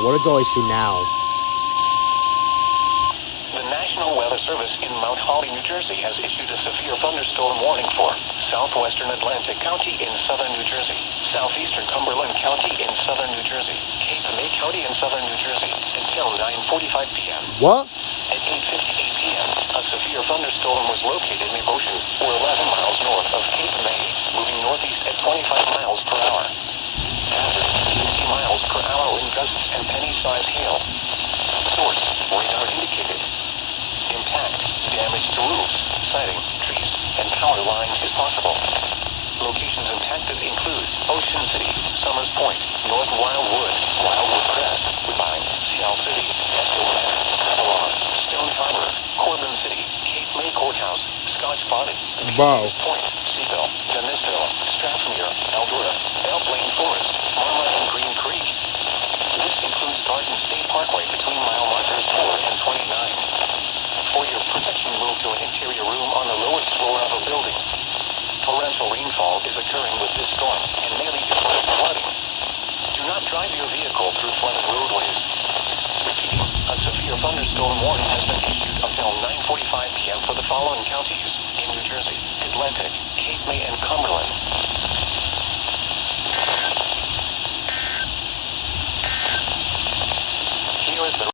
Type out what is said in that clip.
What is our issue now? The National Weather Service in Mount Holly, New Jersey has issued a severe thunderstorm warning for southwestern Atlantic County in southern New Jersey, southeastern Cumberland County in southern New Jersey, Cape May County in southern New Jersey until 9:45 p.m. What? At 8:58 p.m., a severe thunderstorm was located near Ocean, or 11 miles north of Cape May, moving northeast at 25 miles per hour. Hazard, 60 miles per hour wind gusts and penny-sized hail. Source, radar indicated. Impact, damage to roofs, siding, trees, and power lines is possible. Locations impacted include Ocean City, Summers Point, North Wildwood, Wildwood Crest, Woodbine, Shell City, Escalona, Salon, Stone Harbor, Corbin City, Cape May Courthouse, Scotch Bonnet, Wow. Point, Seaville, Denisville, Strathmere, Eldora, Belle Plaine Forest, Marmot, and Green Creek. This includes Garden State Parkway between mile markers 4 and 29. For your protection, move to an interior room on the lowest floor of a building. Torrential rainfall is occurring with this storm and may lead to flooding. Do not drive your vehicle through flooded roadways. Repeating, a severe thunderstorm warning has been issued until 9:45 p.m. for the following counties in New Jersey: Atlantic, Cape May, and Cumberland.